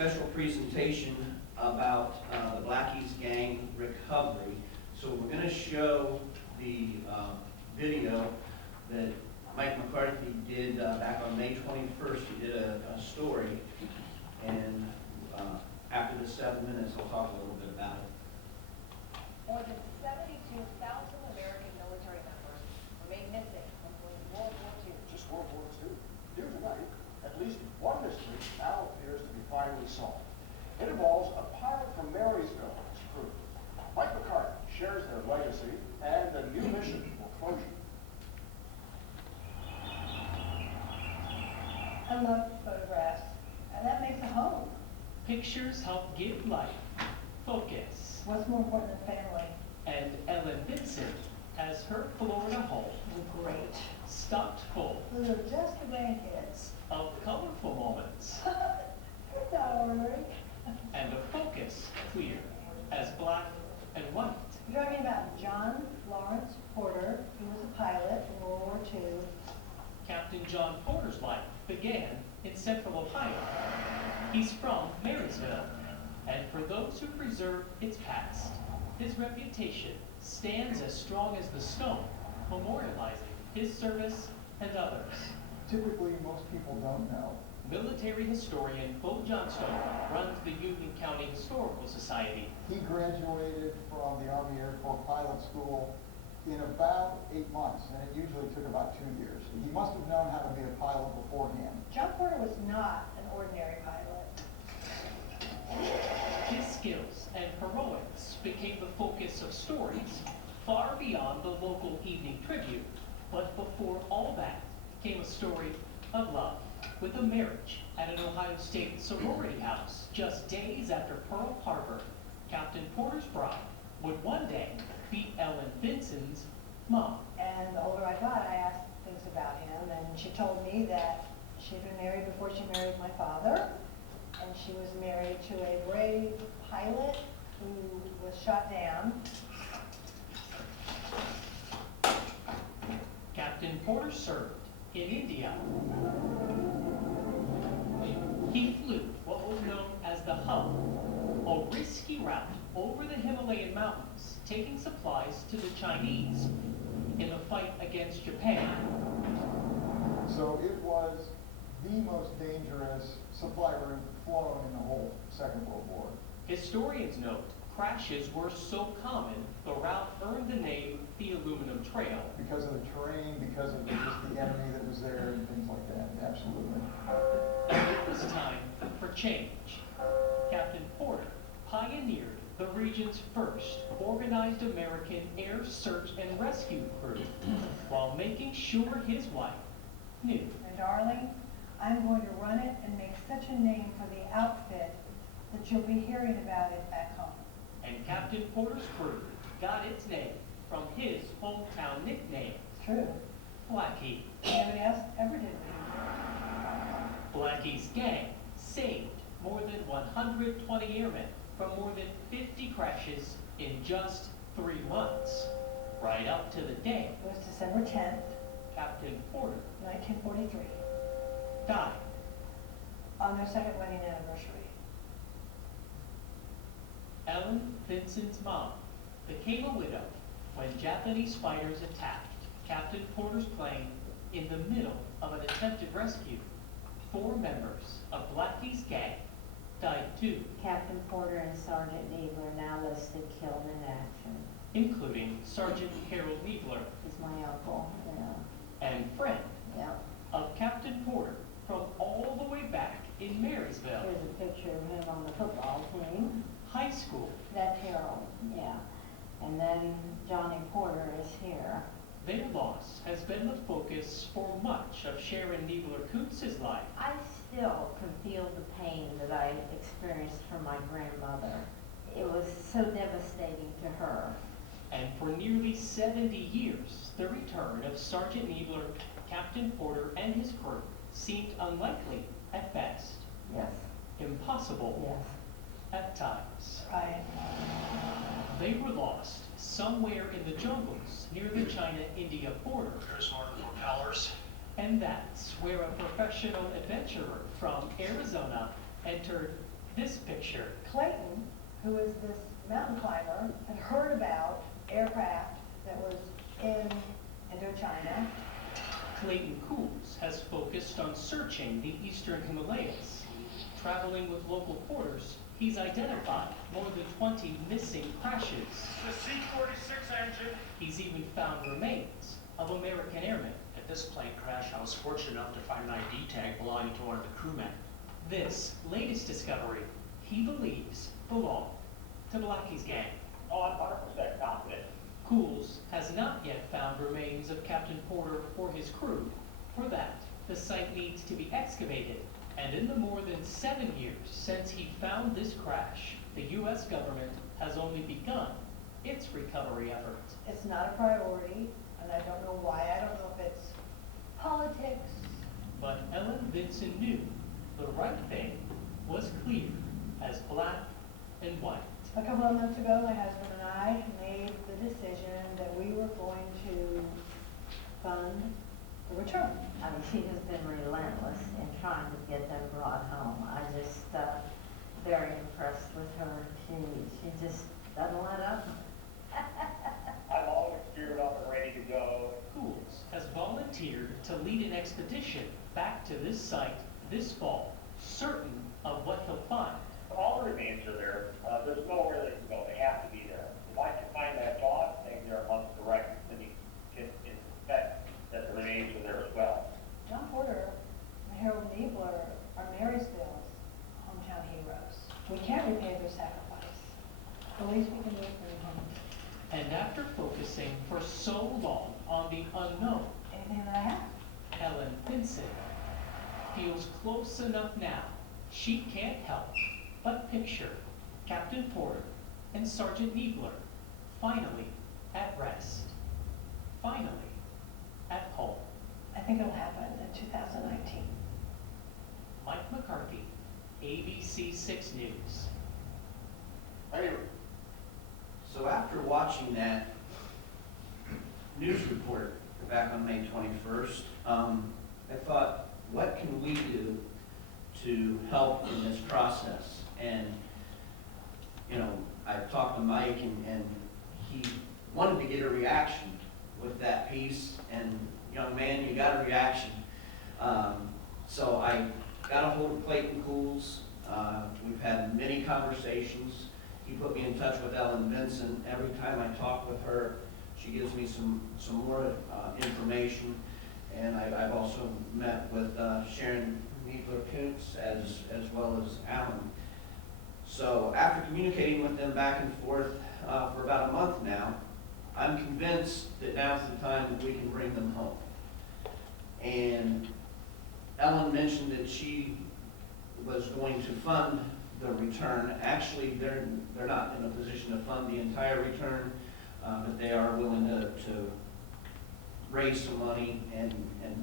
special presentation about the Blackies Gang recovery. So we're going to show the video that Mike McCarthy did back on May 21st. He did a story, and after the 7 minutes, I'll talk a little bit about it. More than 72,000 American military members remain missing from World War II. Just World War II. Here tonight, at least one mystery now appears to be finally solved. It involves a pilot from Marysville and his crew. Mike McCarthy shares their legacy and a new mission for closure. I love photographs, and that makes a home. Pictures help give life focus. What's more important than family? And Ellen Vincent has her Florida home Great. stocked full Those are just the grandkids. of colorful moments You're not ordinary. and a focus clear as black and white. You're talking about John Lawrence Porter, who was a pilot in World War II. Captain John Porter's life began in Central Ohio. He's from Marysville, and for those who preserve its past, his reputation stands as strong as the stone, memorializing his service and others. Typically, most people don't know. Military historian Bo Johnstone runs the Union County Historical Society. He graduated from the Army Air Corps Pilot School in about 8 months, and it usually took about 2 years. He must have known how to be a pilot beforehand. John Porter was not an ordinary pilot. His skills and heroics became the focus of stories far beyond the local evening tribute. But before all that came a story of love, with a marriage at an Ohio State sorority house just days after Pearl Harbor. Captain Porter's bride would one day be Ellen Vincent's mom. And the older I got, I asked things about him, and she told me that she'd been married before she married my father, and she was married to a brave pilot who was shot down. Captain Porter served in India. He flew what was known as the Hub, a risky route over the Himalayan mountains, taking supplies to the Chinese in the fight against Japan. So it was the most dangerous supply route flown in the whole Second World War. Historians note crashes were so common, the route earned the name the Aluminum Trail. Because of the terrain, because of just the enemy that was there and things like that, absolutely. It was time for change. Captain Porter pioneered the region's first organized American air search and rescue crew while making sure his wife knew. And darling, I'm going to run it and make such a name for the outfit that you'll be hearing about it back home. And Captain Porter's crew got its name from his hometown nickname, It's true. Blackie. Nobody else ever did. Blackie's gang saved more than 120 airmen from more than 50 crashes in just 3 months, right up to the day It was December 10th, Captain Porter 1943, died. on their second wedding anniversary. Ellen Vincent's mom became a widow when Japanese fighters attacked Captain Porter's plane in the middle of an attempted rescue. 4 members of Blackie's gang died too, Captain Porter and Sergeant Niebler now listed killed in action. including Sergeant Harold Niebler He's my uncle, and friend yeah. of Captain Porter from all the way back in Marysville Here's a picture of him on the football team. High School. That's Harold, yeah. And then Johnny Porter is here. Their loss has been the focus for much of Sharon Niebler-Kuntz's life. I still can feel the pain that I experienced from my grandmother. It was so devastating to her. And for nearly 70 years, the return of Sergeant Niebler, Captain Porter, and his crew seemed unlikely at best, Yes, impossible yes. at times. Right. They were lost somewhere in the jungles near the China-India border. Here's our propellers. And that's where a professional adventurer from Arizona entered This picture, Clayton, who is this mountain climber, had heard about aircraft that was in Indochina. Clayton Cools has focused on searching the eastern Himalayas. Traveling with local porters, he's identified more than 20 missing crashes. The C-46 engine. He's even found remains of American airmen. At this plane crash, I was fortunate enough to find an ID tag belonging to one of the crewmen. This latest discovery, he believes, belonged to Blackie's gang. Oh, I'm 100% confident. Cools has not yet found remains of Captain Porter or his crew. For that, the site needs to be excavated. And in the more than 7 years since he found this crash, the U.S. government has only begun its recovery efforts. It's not a priority, and I don't know why. I don't know if it's politics. But Ellen Vinson knew the right thing was clear as black and white. A couple of months ago, my husband and I made the decision that we were going to fund the return. I mean, she has been relentless in trying to get them brought home. I just, very impressed with her. She just doesn't let up. I'm always geared up and ready to go. Cools has volunteered to lead an expedition back to this site this fall, certain of what he'll find. All the remains are there. There's nowhere they can go. They have to be there. If I can find that dog, maybe there amongst the wreck, then you can inspect that the remains are there as well. John Porter and Harold Niebler are Marysville's hometown heroes. We can't repay their sacrifice. The least we can do is bring them home. And after focusing for so long on the unknown, Anything that I have. Ellen Vinson feels close enough now she can't help but picture Captain Porter and Sergeant Niebler finally at rest, finally at home. I think it'll happen in 2019. Mike McCarthy, ABC 6 News. Anyway, So after watching that news report back on May 21st, I thought, what can we do to help in this process? And, you know, I talked to Mike and he wanted to get a reaction with that piece, and young man, you got a reaction. So I got a hold of Clayton Cools. We've had many conversations. He put me in touch with Ellen Vinson. Every time I talk with her, she gives me some more information. And I've also met with Sharon Niebler-Kuntz as well as Alan. So after communicating with them back and forth for about a month now, I'm convinced that now's the time that we can bring them home. And Ellen mentioned that she was going to fund the return. Actually, they're not in a position to fund the entire return, but they are willing to raise some money and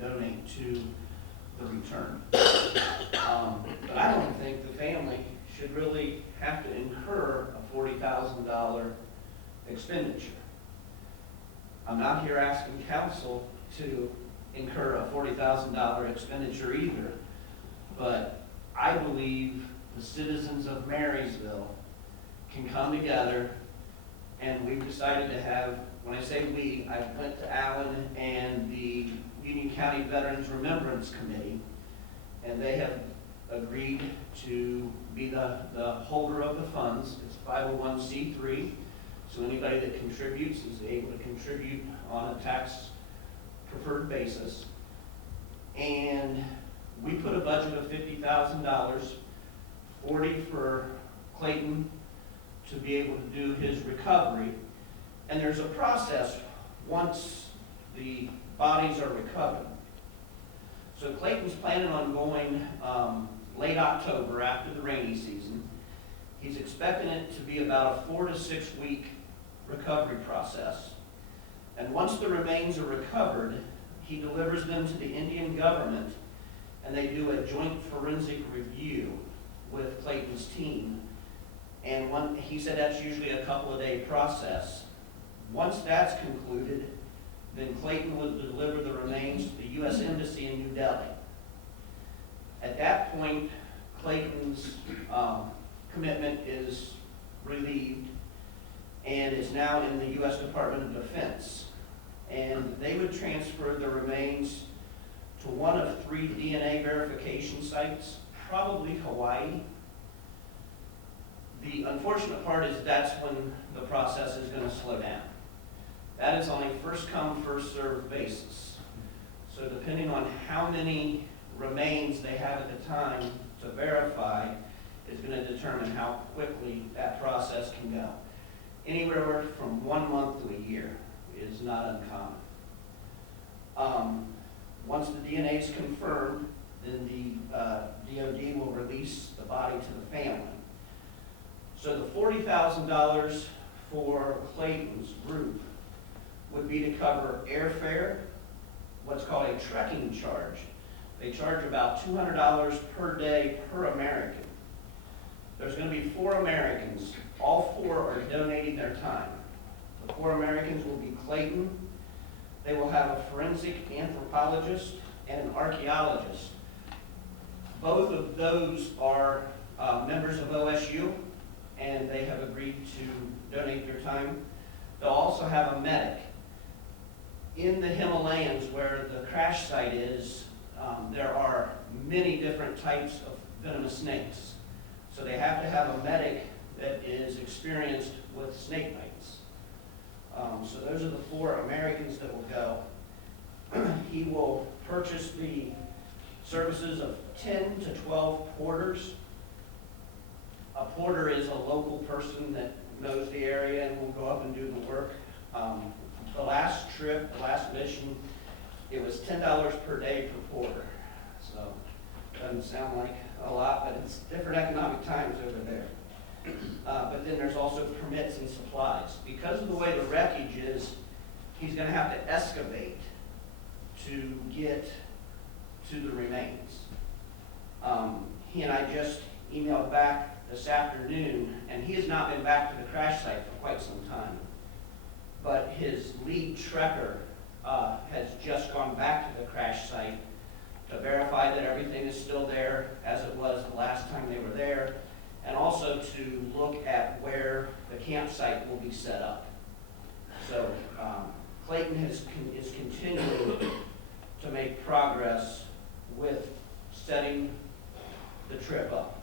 donate to the return. But I don't think the family should really have to incur a $40,000 expenditure. I'm not here asking council to incur a $40,000 expenditure either, but I believe the citizens of Marysville can come together, and we've decided to have, when I say we, I went to Allen and the Union County Veterans Remembrance Committee, and they have agreed to be the holder of the funds. It's 501c3, so anybody that contributes is able to contribute on a tax-preferred basis. And we put a budget of $50,000, 40 for Clayton to be able to do his recovery. And there's a process once the bodies are recovered. So Clayton's planning on going late October after the rainy season. He's expecting it to be about a 4 to 6 week recovery process. And once the remains are recovered, he delivers them to the Indian government, and they do a joint forensic review with Clayton's team. And he said that's usually a couple of day process. Once that's concluded, then Clayton will deliver the remains to the U.S. Embassy in New Delhi. At that point, Clayton's commitment is relieved and is now in the U.S. Department of Defense. And they would transfer the remains to one of 3 DNA verification sites, probably Hawaii. The unfortunate part is that's when the process is going to slow down. That is on a first come, first served basis. So depending on how many remains they have at the time to verify is going to determine how quickly that process can go. Anywhere from 1 month to a year is not uncommon. Once the DNA is confirmed, then the DOD will release the body to the family. So the $40,000 for Clayton's group would be to cover airfare, what's called a trekking charge. They charge about $200 per day per American. There's going to be 4 Americans. All 4 are donating their time. The 4 Americans will be Clayton. They will have a forensic anthropologist and an archaeologist. Both of those are members of OSU, and they have agreed to donate their time. They'll also have a medic. In the Himalayas, where the crash site is, there are many different types of venomous snakes. So they have to have a medic that is experienced with snake bites. So those are the 4 Americans that will go. He will purchase the services of 10 to 12 porters. A porter is a local person that knows the area and will go up and do the work. The last trip, the last mission, it was $10 per day per porter. So it doesn't sound like a lot, but it's different economic times over there. But then there's also permits and supplies. Because of the way the wreckage is, he's going to have to excavate to get to the remains. He and I just emailed back this afternoon, and he has not been back to the crash site for quite some time. But his lead trekker has just gone back to the crash site to verify that everything is still there as it was the last time they were there, and also to look at where the campsite will be set up. So Clayton is continuing to make progress with setting the trip up.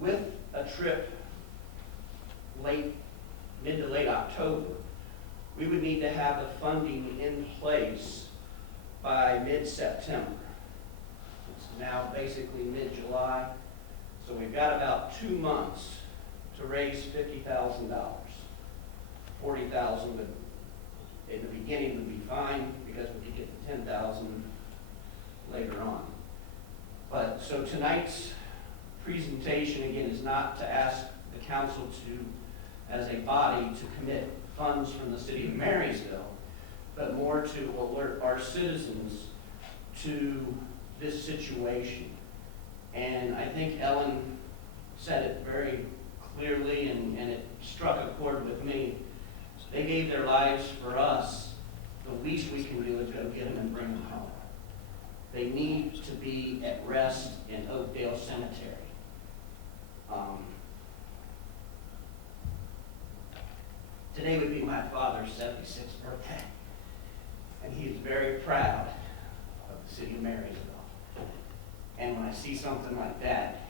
With a trip mid to late October, we would need to have the funding in place by mid-September. It's now basically mid-July, so we've got about 2 months to raise $50,000. $40,000 would, in the beginning, would be fine because we could get the $10,000 later on. But so tonight's presentation again is not to ask the council to, as a body, to commit funds from the city of Marysville, but more to alert our citizens to this situation. And I think Ellen said it very clearly, and it struck a chord with me. They gave their lives for us. The least we can do is go get them and bring them home. They need to be at rest in Oakdale Cemetery. Today would be my father's 76th birthday, and he is very proud of the city of Marysville. And when I see something like that,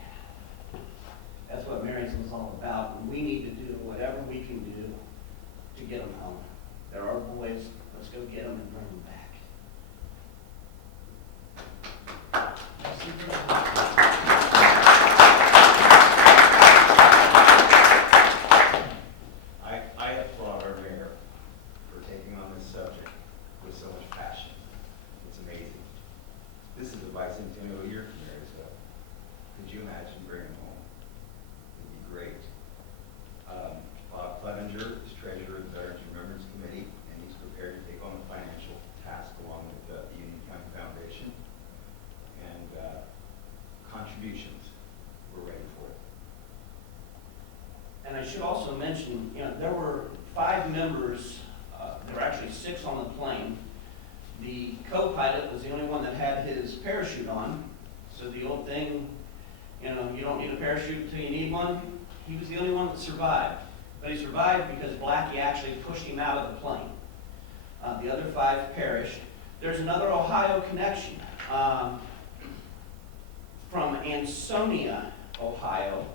that's what Marysville is all about, and we need to do whatever we can do to get them home. They're our boys. Let's go get them and bring them back. I applaud our mayor for taking on this subject with so much passion. It's amazing. This is the bicentennial year for Marysville. Could you imagine bringing them home? It'd be great. Bob Clevenger is treasurer of the Veterans Remembrance Committee, and he's prepared to take on the financial task along with the Union County Foundation. And contributions, we're ready for it. And I should also mention, there were 5 members, there were actually 6 on the plane, The co-pilot was the only one that had his parachute on. So the old thing, you know, you don't need a parachute until you need one. He was the only one that survived. But he survived because Blackie actually pushed him out of the plane. The other 5 perished. There's another Ohio connection. From Ansonia, Ohio,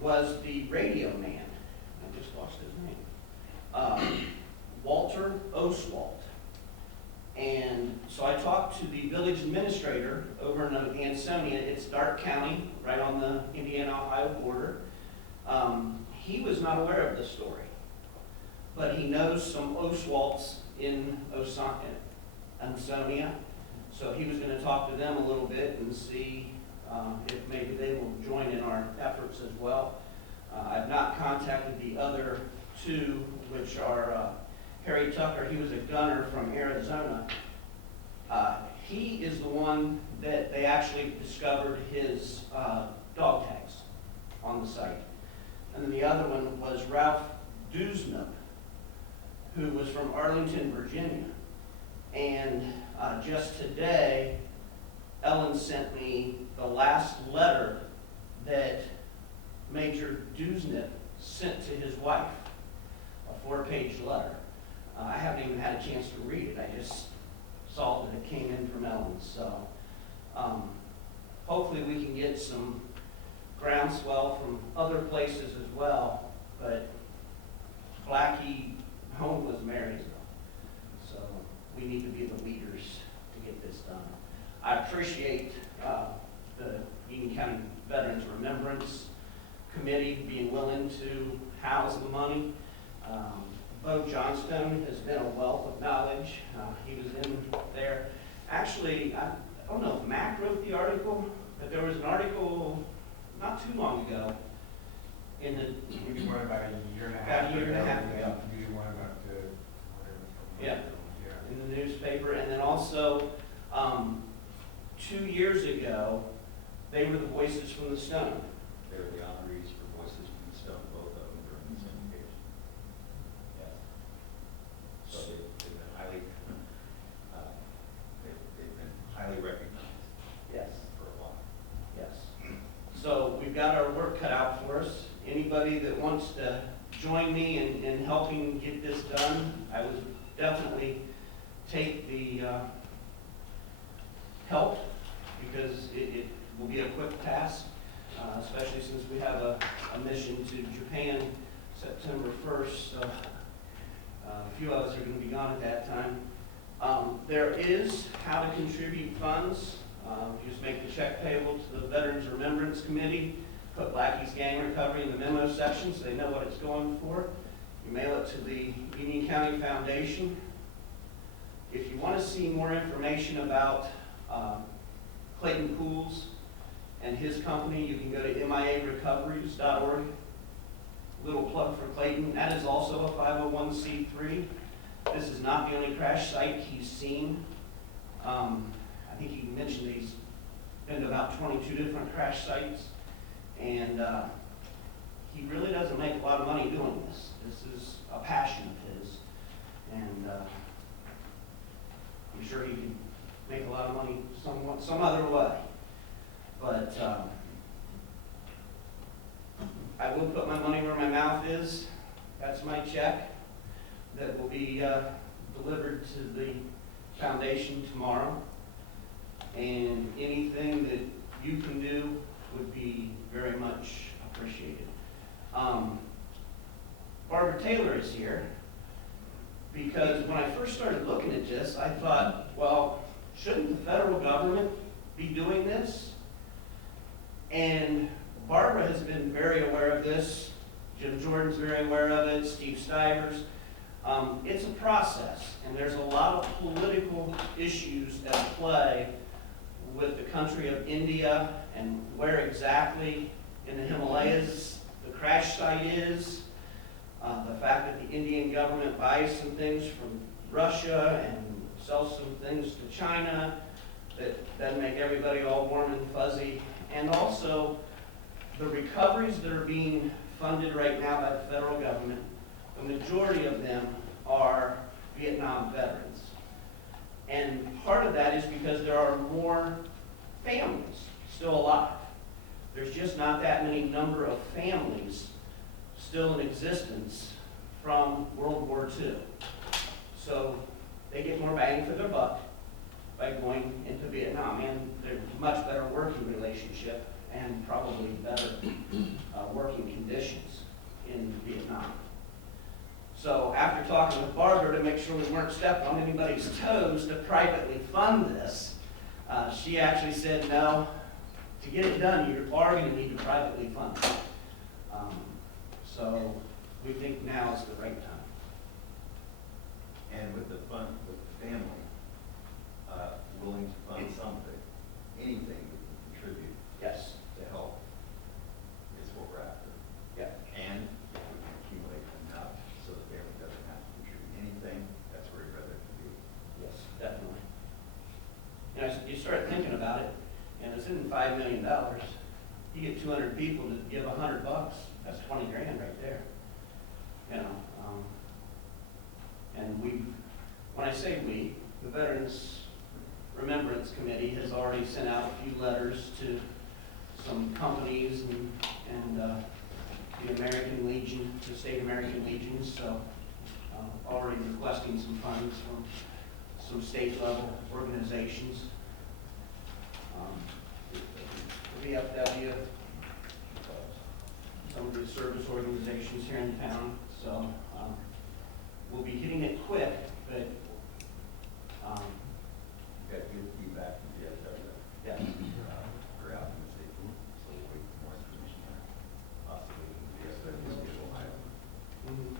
was the radio man. I just lost his name. Walter Oswald. And so I talked to the village administrator over in Ansonia. It's Darke County, right on the Indiana-Ohio border. He was not aware of this story, but he knows some Oswalds in Ansonia. So he was going to talk to them a little bit and see if maybe they will join in our efforts as well. I've not contacted the other 2, which are Harry Tucker. He was a gunner from Arizona. He is the one that they actually discovered his dog tags on the site. And then the other one was Ralph Dusnup, who was from Arlington, Virginia. And just today, Ellen sent me the last letter that Major Dusnup sent to his wife, a 4-page letter. I haven't even had a chance to read it. I just saw that it came in from Ellen. So hopefully we can get some groundswell from other places as well. But Blackie home was Marysville. So we need to be the leaders to get this done. I appreciate the Union County Veterans Remembrance Committee being willing to house the money. Bo Johnstone has been a wealth of knowledge. He was in there. Actually, I don't know if Mac wrote the article, but there was an article not too long ago in the... Maybe one about a year and a half About a year and a half ago. Maybe one about whatever. Yeah, in the newspaper. And then also, 2 years ago, they were the voices from the Stone. They were the honorees for Voices from the Stone, both of them during this indication. Yes. So they've been highly, they've been highly recognized. Yes. For a while. Yes. So we've got our work cut out for us. Anybody that wants to join me in helping get this done, I would definitely take the help, because it will be a quick task, especially since we have a mission to Japan September 1st. So a few of us are going to be gone at that time. There is how to contribute funds. You just make the check payable to the Veterans Remembrance Committee, put Blackie's Gang Recovery in the memo section so they know what it's going for. You mail it to the Union County Foundation. If you want to see more information about Clayton Pools and his company, you can go to miarecoveries.org. Little plug for Clayton. That is also a 501c3. This is not the only crash site he's seen. I think he mentioned he's been to about 22 different crash sites. And he really doesn't make a lot of money doing this. This is a passion of his. And I'm sure he can make a lot of money some other way. But I will put my money where my mouth is. That's my check that will be delivered to the foundation tomorrow. And anything that you can do would be very much appreciated. Barbara Taylor is here because when I first started looking at this, I thought, well, shouldn't the federal government be doing this? And Barbara has been very aware of this. Jim Jordan's very aware of it, Steve Stivers. It's a process, and there's a lot of political issues at play with the country of India and where exactly in the Himalayas the crash site is. The fact that the Indian government buys some things from Russia and sells some things to China that doesn't make everybody all warm and fuzzy. And also the recoveries that are being funded right now by the federal government, the majority of them are Vietnam veterans. And part of that is because there are more families still alive. There's just not that many number of families still in existence from World War II. So they get more bang for their buck by going into Vietnam, and there's much better working relationship and probably better working conditions in Vietnam. So after talking with Barbara to make sure we weren't stepping on anybody's toes to privately fund this, she actually said, no, to get it done, you are going to need to privately fund it. So we think now is the right time. And with the family, willing to fund something, anything we can contribute Yes. to help is what we're after. Yeah. And if we can accumulate enough so the family doesn't have to contribute anything, that's where we'd rather it be. Yes, definitely. You know, you start thinking about it, and it's in $5 million. You get 200 people to give $100, that's 20 grand right there. You know, and when I say we, the Veterans Remembrance Committee has already sent out a few letters to some companies and the American Legion, the state American Legions, so already requesting some funds from some state level organizations. The VFW, some of the service organizations here in town, so we'll be hitting it quick, but Got good feedback from the VFW. yeah. We're out in the state, so we'll wait for more information there. Possibly the VFW of Ohio. Mhm.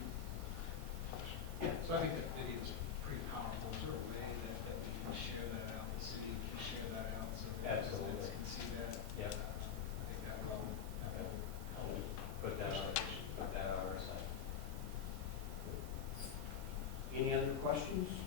So I think that video is pretty powerful. Is there a way that we can share that out, the city can share that out so that Absolutely. residents can see that? Yep. I think that will help. Put that on our site. Any other questions?